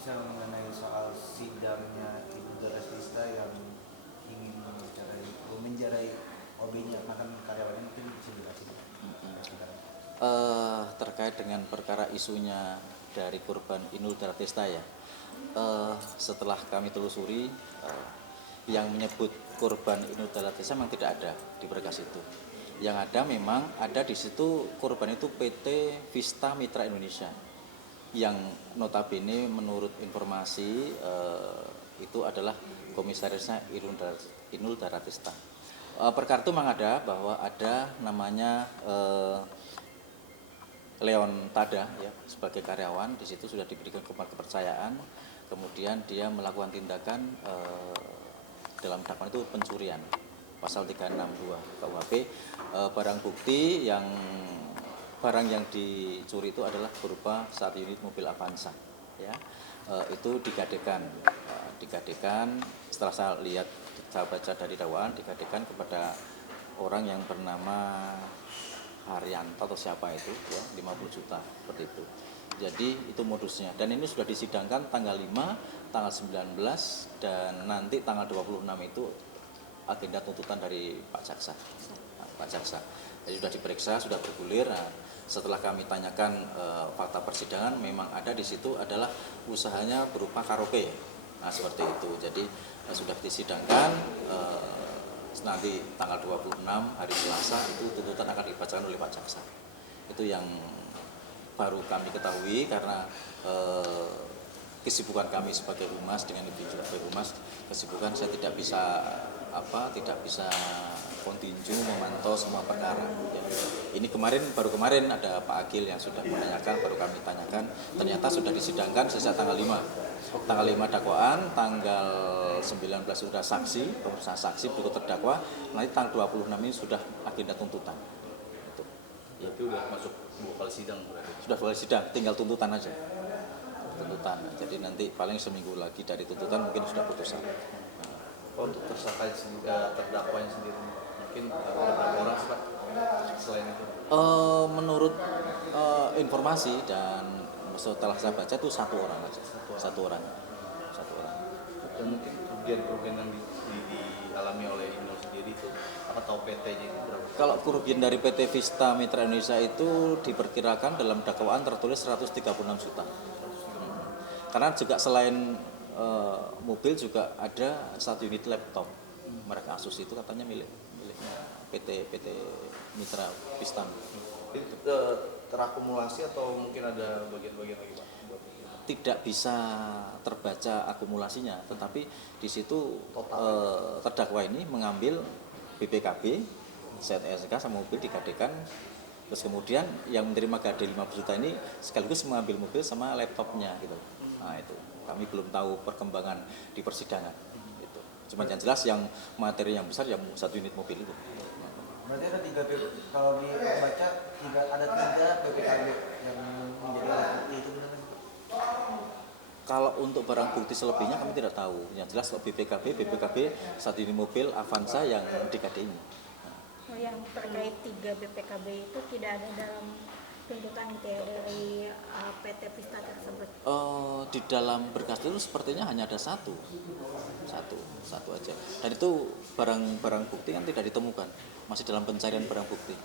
bisa mengenai soal sidangnya Ibu Daratista yang ingin menjarai OB-nya mantan karyawannya, mungkin bisa dijelasin. Terkait dengan perkara isunya dari korban Inul Daratista ya, setelah kami telusuri, yang menyebut korban Inul Daratista memang tidak ada di berkas itu. Yang ada memang ada di situ korban itu PT Vista Mitra Indonesia, yang notabene menurut informasi itu adalah komisarisnya Inul Daratista. Perkara itu memang ada bahwa ada namanya Leon Tada ya, sebagai karyawan di situ sudah diberikan kepercayaan, kemudian dia melakukan tindakan dalam dakwaan itu pencurian pasal 362 KUHP. Barang bukti barang yang dicuri itu adalah berupa 1 unit mobil Avanza ya. Itu digadekan setelah saya baca dari dakwaan, digadekan kepada orang yang bernama Haryanto atau siapa itu ya, 50 juta seperti itu. Jadi itu modusnya, dan ini sudah disidangkan tanggal 5, tanggal 19, dan nanti tanggal 26 itu agenda tuntutan dari Pak Jaksa. Jadi sudah diperiksa, sudah bergulir. Nah, setelah kami tanyakan fakta persidangan, memang ada di situ adalah usahanya berupa karaoke. Nah, seperti itu. Jadi sudah disidangkan, nanti tanggal 26 hari Selasa itu tuntutan akan dibacakan oleh Pak Jaksa. Itu yang baru kami ketahui karena kesibukan kami sebagai humas dengan Ibu sebagai humas, kesibukan saya tidak bisa kontinju memantau semua perkara ya. Ini baru kemarin ada Pak Agil yang sudah menanyakan, baru kami tanyakan, ternyata sudah disidangkan sejak tanggal 5 dakwaan, tanggal 19 sudah pemeriksaan saksi berikut terdakwa, nanti tanggal 26 ini sudah agenda tuntutan itu. Ya, itu udah masuk 2 kali sidang berarti. Sudah 2 kali sidang, tinggal tuntutan aja. Jadi nanti paling seminggu lagi dari tuntutan mungkin sudah putusan. Untuk tersangka terdakwanya sendiri mungkin berapa orang Pak selain itu? Menurut informasi dan setelah saya baca itu satu orang aja. Dan mungkin kerugian yang dialami oleh Inul sendiri itu apa tahu PT-nya itu berapa? Kalau kerugian dari PT Vista Mitra Indonesia itu diperkirakan dalam dakwaan tertulis 136 juta. Karena juga selain mobil juga ada 1 unit laptop merek Asus, itu katanya miliknya PT Mitra Vista. Itu terakumulasi atau mungkin ada bagian-bagian lagi Pak? Tidak bisa terbaca akumulasinya, tetapi di situ terdakwa ini mengambil BPKB, ZSK sama mobil digadekan, terus kemudian yang menerima gade 50 juta ini sekaligus mengambil mobil sama laptopnya gitu. Nah itu kami belum tahu perkembangan di persidangan itu. Cuma yang jelas yang materi yang besar yang 1 unit mobil itu. Berarti ada 3 kalau dibaca ada 3 BPKB yang menjadi alat bukti itu benar? Kalau untuk barang bukti selebihnya kami tidak tahu. Yang jelas kalau BPKB 1 unit mobil Avanza yang digadai ini. Yang terkait 3 BPKB itu tidak ada dalam tuntutan gitu ya dari PT Vista tersebut? Di dalam berkas itu sepertinya hanya ada satu aja. Dan itu barang bukti kan tidak ditemukan, masih dalam pencarian barang bukti.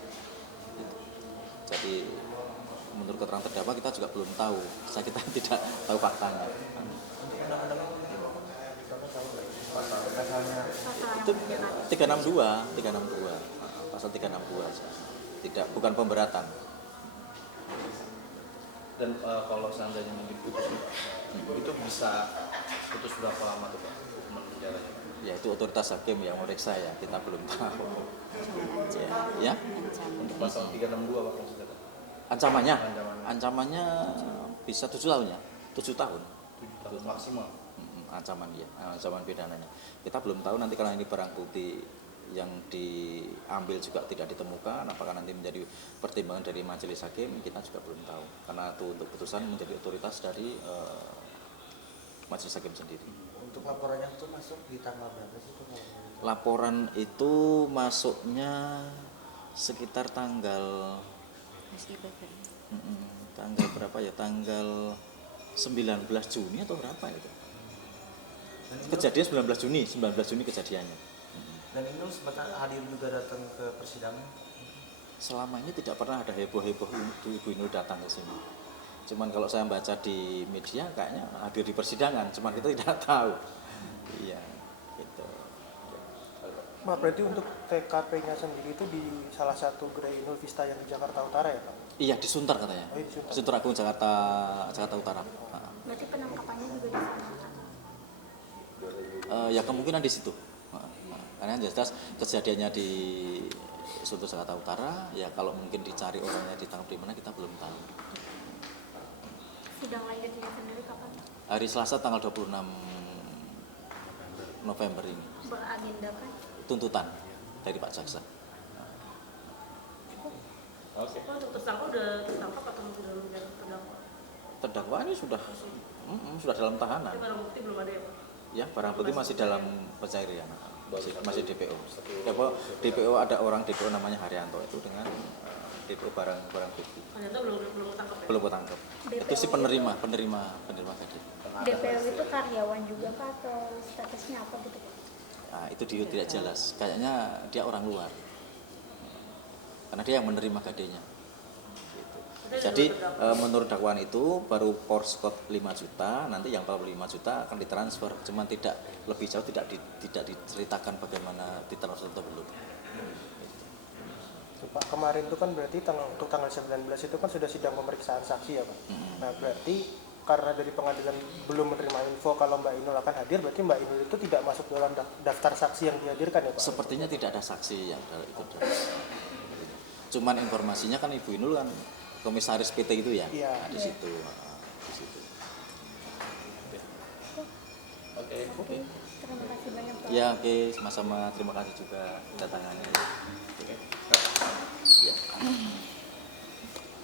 Jadi menurut keterangan terdakwa kita juga belum tahu, kita tidak tahu faktanya. Itu 362 pasal 362 aja. Bukan pemberatan. Dan kalau seandainya diputus itu bisa putus berapa lama tuh Pak hukuman penjaranya? Ya itu otoritas hakim yang memeriksa ya, kita belum tahu. Ya. Untuk pasal 362 Pak maksudnya? Ancamannya bisa 7 tahun ya, 7 tahun. 7 tahun maksimal. Ancaman pidananya. Kita belum tahu nanti kalau ini barang bukti yang diambil juga tidak ditemukan, apakah nanti menjadi pertimbangan dari majelis hakim, kita juga belum tahu. Karena itu untuk putusan menjadi otoritas dari majelis hakim sendiri. Untuk laporannya itu masuk di tanggal berapa sih? Laporan itu masuknya sekitar tanggal berapa ya? Tanggal 19 Juni atau berapa itu? Dan Inul, Kejadian 19 Juni kejadiannya. dan Inul sempat hadir juga datang ke persidangan. Selama ini tidak pernah ada heboh-heboh Ibu Inul datang ke sini. Cuman kalau saya baca di media kayaknya hadir di persidangan, cuman kita tidak tahu. Iya, gitu. Pak, berarti untuk TKP-nya sendiri itu di salah satu gerai Inul Vista yang di Jakarta Utara ya Pak? Iya, di Sunter katanya. Oh, di Sunter. Sunter Agung Jakarta Utara. Berarti penangkapannya juga di sana. Ya kemungkinan di situ. Karena yang jelas kejadiannya di Sunter Jakarta Utara, ya kalau mungkin dicari orangnya ditangkap di mana kita belum tahu. Sidang lanjutnya sendiri kapan? Hari Selasa tanggal 26 November ini. Beragendakan? Tuntutan dari Pak Jaksa. Oke. Oh, untuk tersangka udah tertangkap atau masih dalam jalan terdakwa? Terdakwa ini sudah dalam tahanan. Tapi barang bukti belum ada ya Pak? Ya, barang bukti masih dalam pencarian. Masih DPO. DPO ada orang DPO namanya Haryanto itu dengan DPO barang bukti. Ternyata belum ketangkap ya? Belum ketangkap. DPO Itu sih penerima gaji. DPO itu karyawan juga Pak atau statusnya apa gitu Pak? Nah, itu dia tidak jelas. Kayaknya dia orang luar. Karena dia yang menerima gadenya. Gitu. Jadi menurut dakwaan itu baru Porsche 5 juta, nanti yang 45 juta akan ditransfer. Cuman tidak lebih jauh tidak diceritakan bagaimana ditransfer atau belum. Pak, kemarin itu kan berarti untuk tanggal 19 itu kan sudah sidang pemeriksaan saksi ya Pak? Nah berarti karena dari pengadilan belum menerima info kalau Mbak Inul akan hadir, berarti Mbak Inul itu tidak masuk dalam daftar saksi yang dihadirkan ya Pak? Sepertinya tidak ada saksi yang ikut. Cuman informasinya kan Ibu Inul kan komisaris PT itu ya. Iya. Nah, di situ. Oke. Oke, terima kasih banyak Pak. Ya, oke, sama-sama, terima kasih juga kedatangannya.